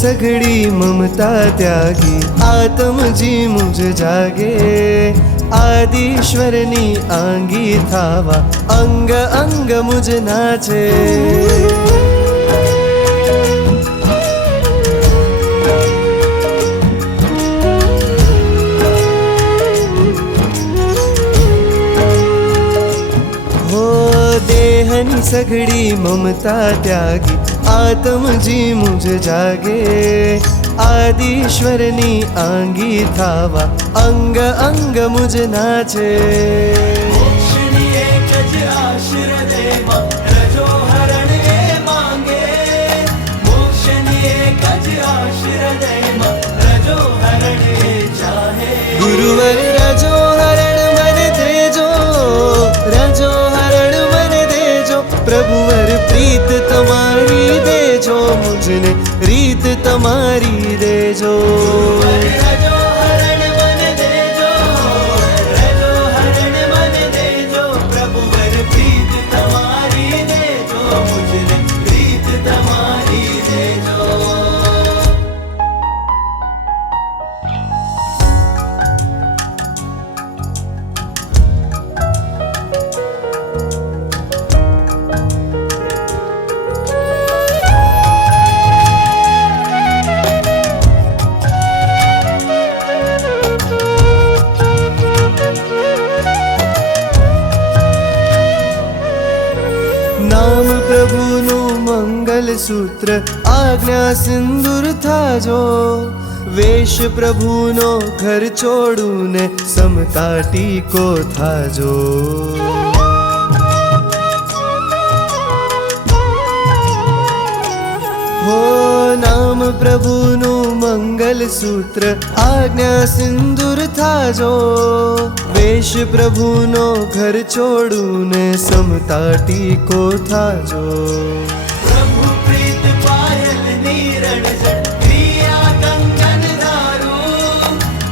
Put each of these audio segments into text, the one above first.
सगड़ी ममता त्यागी आत्मजी मुझ जागे आदिश्वरनी आंगी थावा अंग अंग मुझ नाचे हो देहनी सगड़ी ममता त्यागी आत्मजी मुझ जागे आदिश्वरनी आंगी थावा अंग अंग मुझ नाचे मोक्षनी एक ज आशीर्दे रजो हरण ए मांगे मोक्षनी एक ज आशीर्दे रजो हरण ए चाहे गुरुवर रजो हरण मन देजो रजो हरण मन देजो प्रभुवर प्रीत तमारी देजो मुझने रीत तमारी देजो रजो हरण मन देजो रजो हरण मन देजो प्रभुवर प्रीत तमारी देजो मुझने रीत तमारी देजो नाम प्रभुनु मंगल सूत्र आज्ञा सिंदूर था जो वेश प्रभुनो घर छोड़ू ने समताटी को था जो हो नाम प्रभुनु मंगल सूत्र आज्ञा सिंदूर था जो वेश प्रभुनो घर छोड़ू ने समताटी को था जो प्रभु प्रीत पायल नीरण जट क्रिया कंगन दारू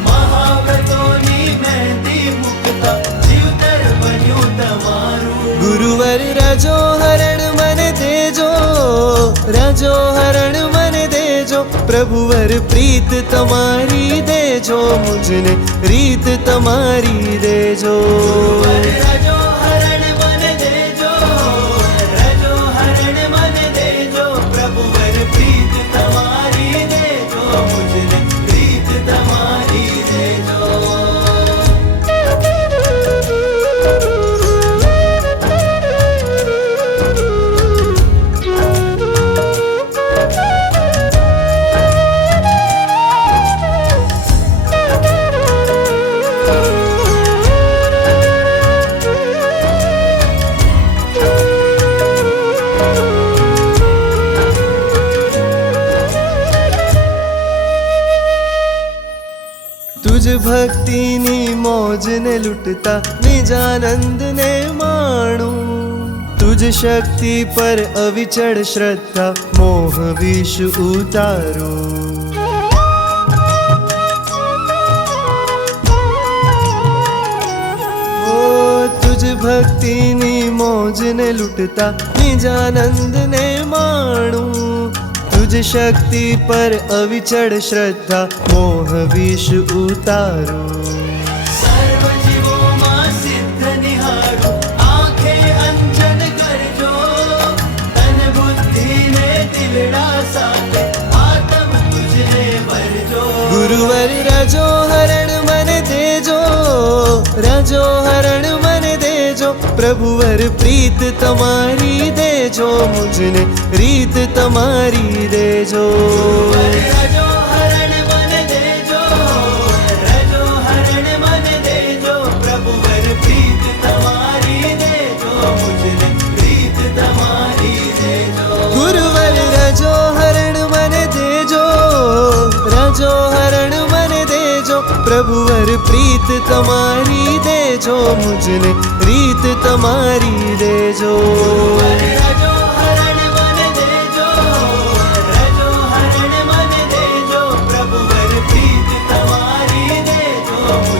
महाव्रतोनी मेहंदी मुक्ता जीवतर बन्यू तमारू गुरुवर रजो हरण मन देजो रजो हरण मन देजो प्रभुवर प्रीत तमारी देजो मुझने रीत तमारी देजो रजो हरण मन देजो रजो हरण मन देजो प्रभुवर प्रीत तमारी देजो मुझने रीत तमारी देजो तुझ भक्ति नी मौज ने लुटता निजानंद ने माणू तुझ शक्ति पर अविचल श्रद्धा मोह विष उतारू ओ तुझ भक्ति नी मौज ने लुटता निजानंद ने माणू तुझ शक्ति पर अविचल श्रद्धा मोह विष उतारू सर्व जीवों मां सिद्ध निहारो आंखें अंजन करजो तन बुद्धि ने दिलड़ा साथे आत्म तुझने भरजो गुरुवर रजो हरण मन देजो रजो हरण मन देजो प्रभुवर प्रीत तमारी देजो मुझने रीत तमारी देजो रजो हरण मन देजो रजो हरण मन देजो प्रभुवर प्रीत तमारी देजो मुझने रीत तमारी देजो गुरुवर रजो हरण मन देजो रजो हरण मन देजो प्रभुवर प्रीत तमारी देजो मुझने रीत तमारी देजो रजो हरण मन देजो रजो हरण मन देजो प्रभुवर प्रीत तमारी देजो